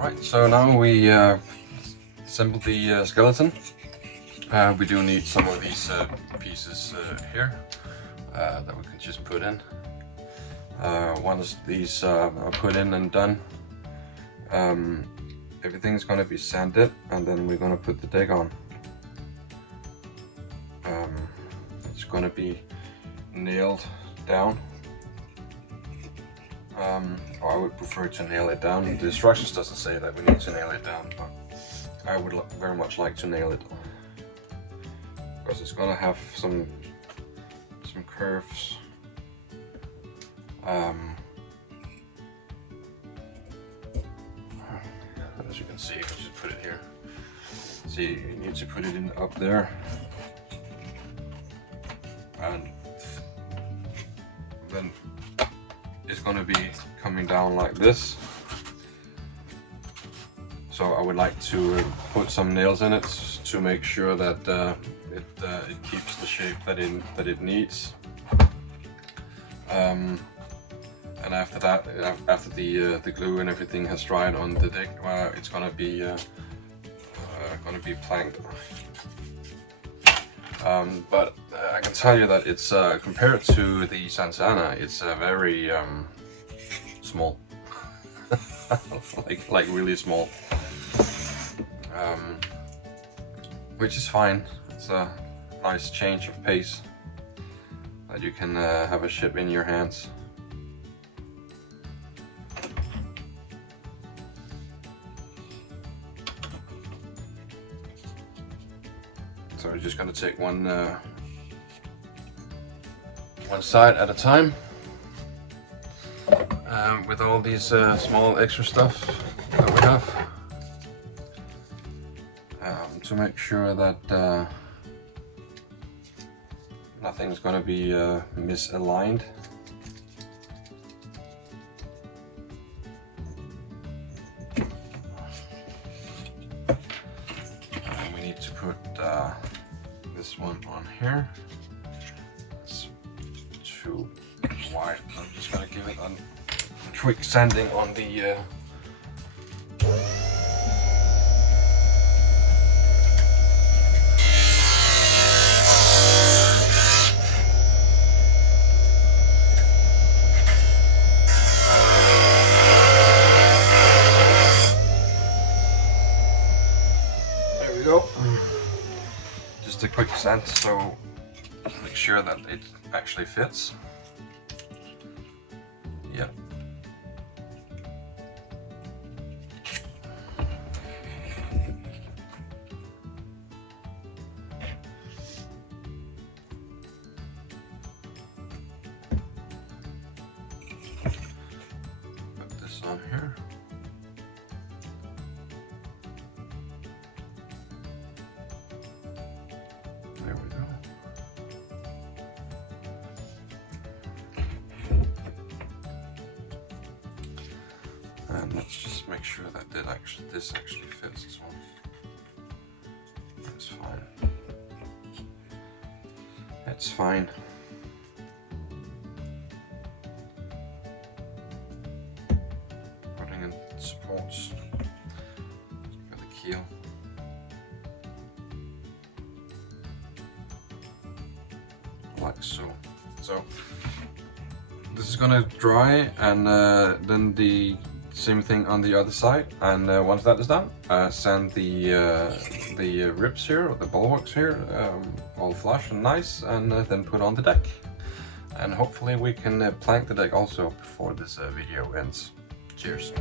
Right, so now we assembled the skeleton. We do need some of these pieces here that we can just put in. Once these are put in and done, everything's going to be sanded, and then we're going to put the deck on. It's going to be nailed down. Or I would prefer to nail it down. The instructions doesn't say that we need to nail it down, but I would very much like to nail it, because it's going to have some curves. As you can see, if I just put it here. See, you need to put it in up there, and then it's going to be coming down like this. So I would like to put some nails in it to make sure that it keeps the shape that it needs. And after that, after the glue and everything has dried on the deck, it's gonna be planked. But I can tell you that it's compared to the Santana, it's very small, like really small, which is fine. It's a nice change of pace that you can have a ship in your hands. So we're just going to take one side at a time, with all these small extra stuff that we have, to make sure that nothing's going to be misaligned. And we need to put this one on here. It's too wide. I'm just gonna give it a quick sanding on the there we go. Just a quick sand, so make sure that it actually fits. Yeah. Put this on here. There we go. And let's just make sure that this actually fits as well. That's fine. That's fine. Putting in supports for the keel. Like so. So this is gonna dry, and then the same thing on the other side. And once that is done, sand the ribs here, or the bulwarks here, all flush and nice, and then put on the deck. And hopefully we can plank the deck also before this video ends. Cheers.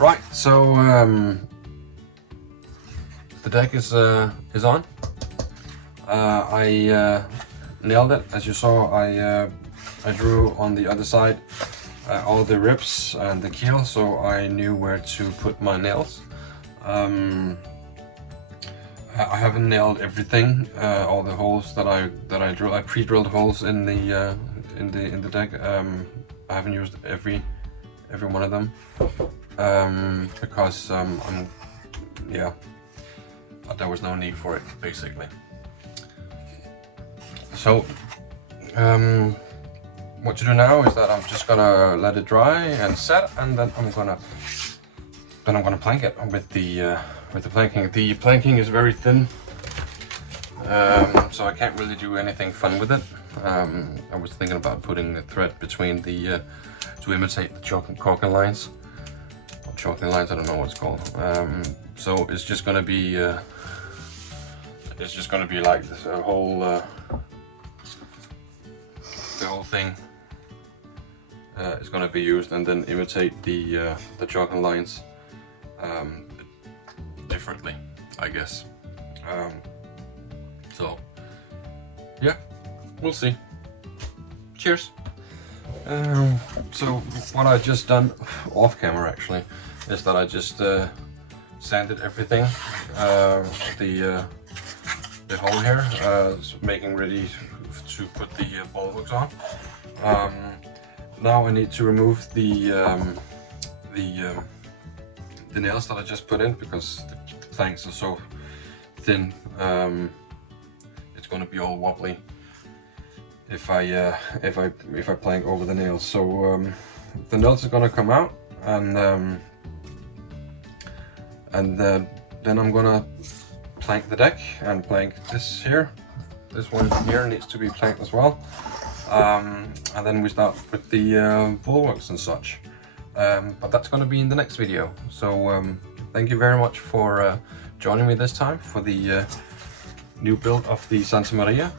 Right, so the deck is on. I nailed it, as you saw. I drew on the other side all the ribs and the keel, so I knew where to put my nails. I haven't nailed everything, all the holes that I drew. I pre-drilled holes in the deck. I haven't used every one of them because there was no need for it, basically. So what to do now is that I'm just gonna let it dry and set, and then I'm gonna plank it with the planking. The planking is very thin, so I can't really do anything fun with it. I was thinking about putting a thread between the to imitate the caulking lines. Or chalking lines, I don't know what it's called. So it's just gonna be like this whole the whole thing is gonna be used, and then imitate the chalking lines differently, I guess. So yeah, we'll see. Cheers. So what I just done off camera actually is that I just sanded everything, the hole here, making ready to put the bulwarks on. Now I need to remove the nails that I just put in, because the planks are so thin. It's going to be all wobbly if I plank over the nails. So the nails are going to come out, and then I'm gonna plank the deck and plank this here. This one here needs to be planked as well. And then we start with the bulwarks and such. But that's going to be in the next video. So thank you very much for joining me this time for the new build of the Santa Maria,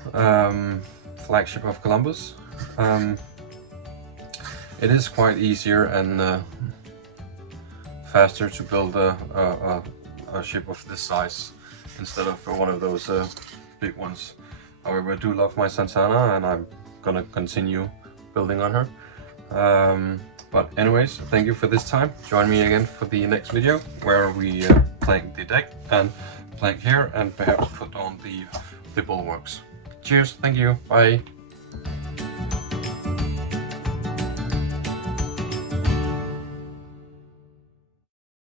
flagship of Columbus. It is quite easier and faster to build a ship of this size instead of one of those big ones. However, I do love my Santana, and I'm gonna continue building on her. But anyways, thank you for this time. Join me again for the next video, where we plank the deck and plank here, and perhaps put on the bulwarks. Cheers, thank you, bye.